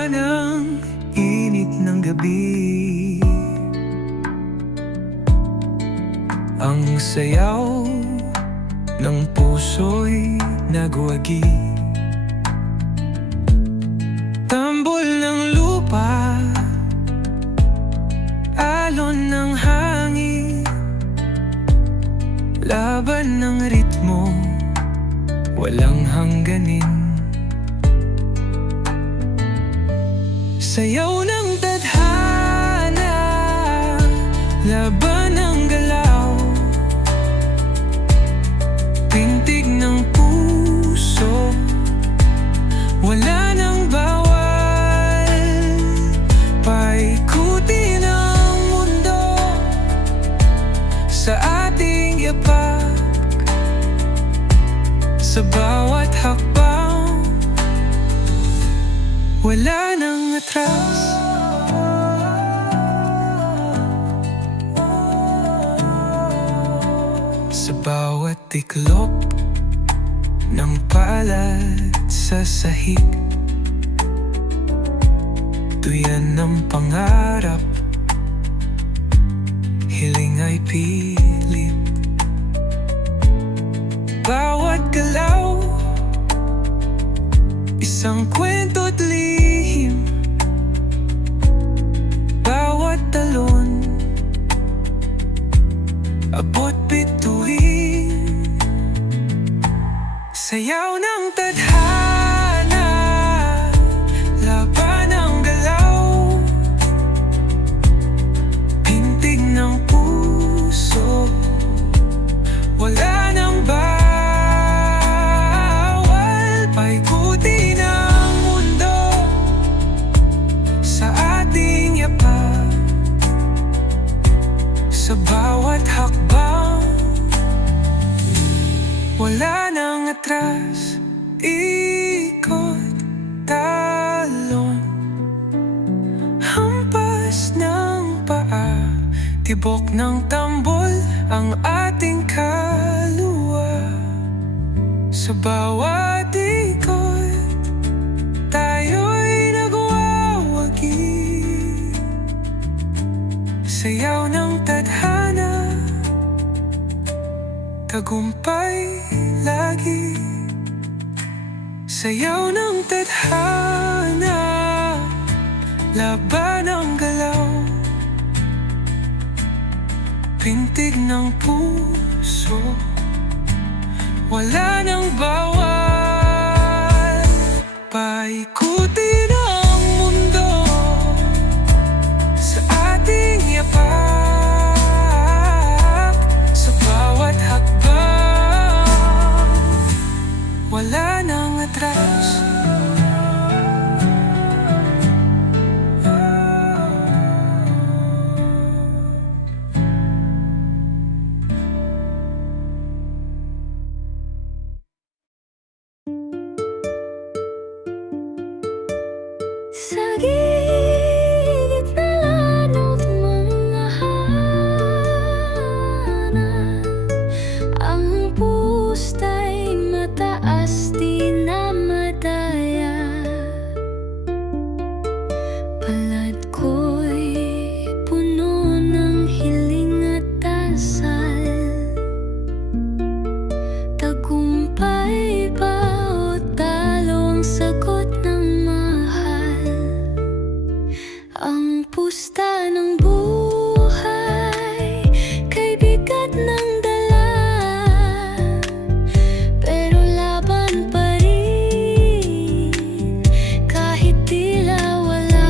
gitna ng init ng gabi, ang sayaw ng puso'y nagwagi. Tambol ng lupa, alon ng hangin, laban ng ritmo, walang hangganin. Sayaw ng tadhana, laban ng galaw, tintig ng puso, wala nang bawal. Paikuti ng mundo sa ating yapak, sa bawat hakbang, wala nang atras. Sa bawat tiklop ng palad sa sahig, tuyan ng pangarap, hiling ay pilit. Bawat galaw, isang kwento't lihim. Bawat talon, abot bituin. Sayaw ng tadhana, laban ng galaw, pintig ng puso, wala nang bawal. Paikuti ng mundo sa ating yapak, sa bawat hakbang, wala nang atras. Ikot, talon, hampas ng paa, tibok ng tambol ang ating kaluluwa. Sa bawat ikot, tayo'y nagwawagi. Sayaw ng tadhana, tagumpay lagi. Sayaw ng tadhana, laban ng galaw, pintig ng puso, wala nang bawal. Paikuti ng mundo sa ating yapak, sa bawat hakbang, wala nang atras. Sa gilid na lanot mga hanan, ang pusta'y mataas di na madaya. Palad ko'y puno ng hiling at dasal, tagumpay ba o talo ang sagot ng ang pusta ng buhay, kay bigat ng dala, pero laban pa rin kahit tila wala.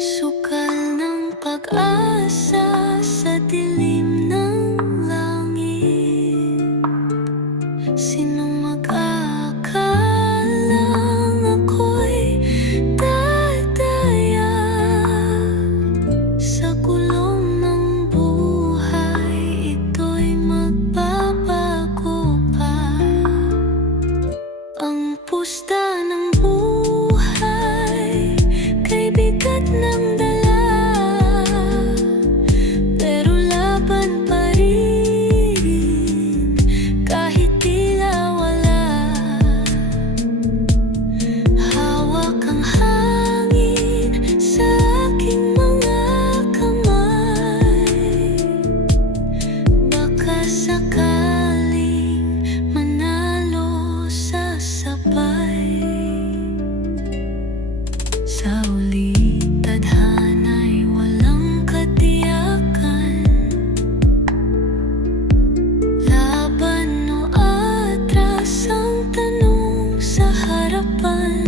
Sukal ng pag-asa sa dilim ng langit. Sino mag-aakalang ako'y dadaya sa gulong ng buhay? Ito'y magbabago pa. Ang pusta ng buhay kay bigat ng dala, pero laban pa rin kahit tila wala. Hawak ang hangin sa aking mga kamay, baka sakaling manalo sa sabay. Sa uli, tadhana'y walang katiyakan. Laban o atras ang tanong sa harapan.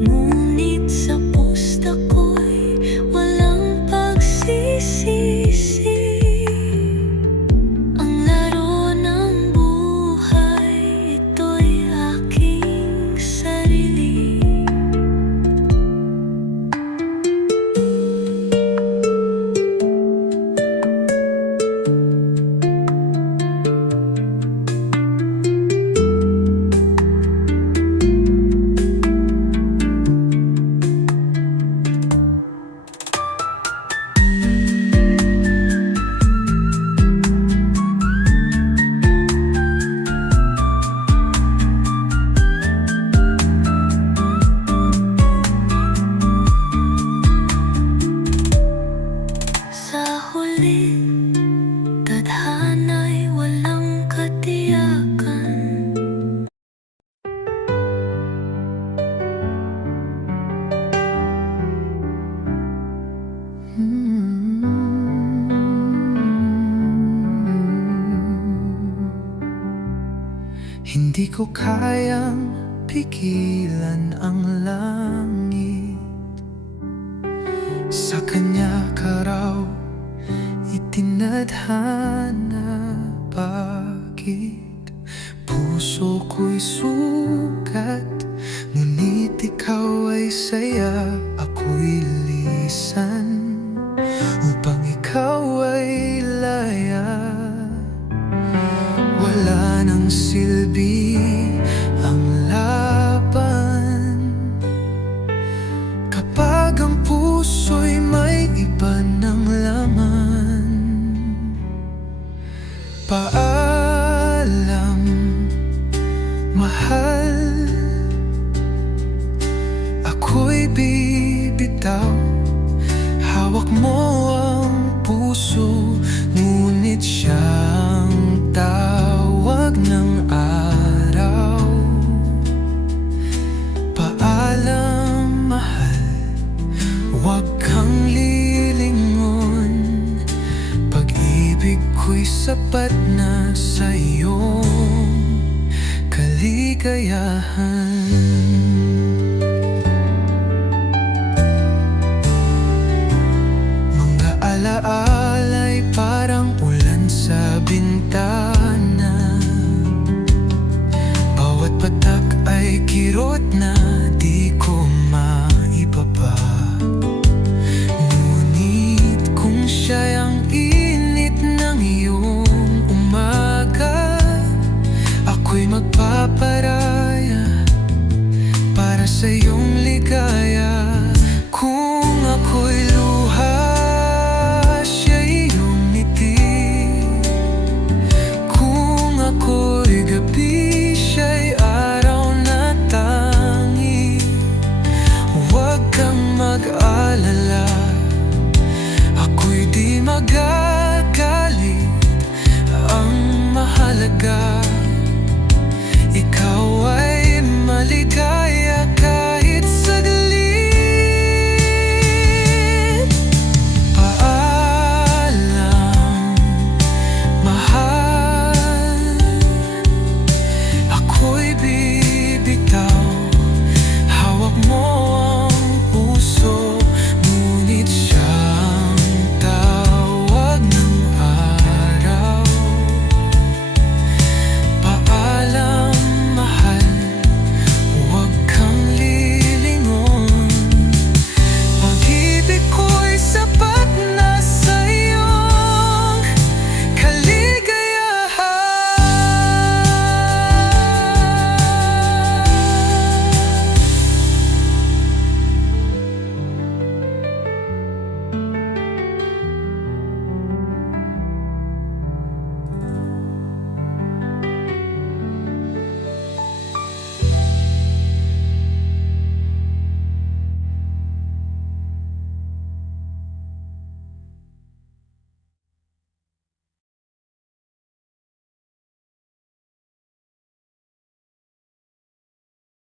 Ngunit sa pusta ko'y walang pagsisisi. Ang laro ng buhay, ito'y aking sarili. Sa huli, tadhana'y walang katiyakan. Hindi ko kayang pigilan ang langit. Sa kanya ka raw itinadhana. Bakit puso ko'y sugat, ngunit ikaw ay saya. Ako'y lisan upang ikaw ay laya. Wala nang silbi ang laban kapag ang puso'y may iba ng laman. Paalam, mahal, ako'y bibitaw. Hawak mo ang puso, ngunit siyang tawag ng araw. Paalam, mahal, huwag kang lilingon. Pag-ibig ko'y sapat na sa iyong kaligayahan. Mga alaala'y parang ulan sa bintana. Bawat patak ay kirot na di ko maibaba. Ngunit kung siya'y ang init ng iyong umaga, ako'y magpaparaya para sa iyong ligaya. Kung ako'y luha, siya'y iyong ngiti. Kung ako'y gabi, siya'y araw na tangi. Huwag kang mag-alala, ako'y di mag-alala.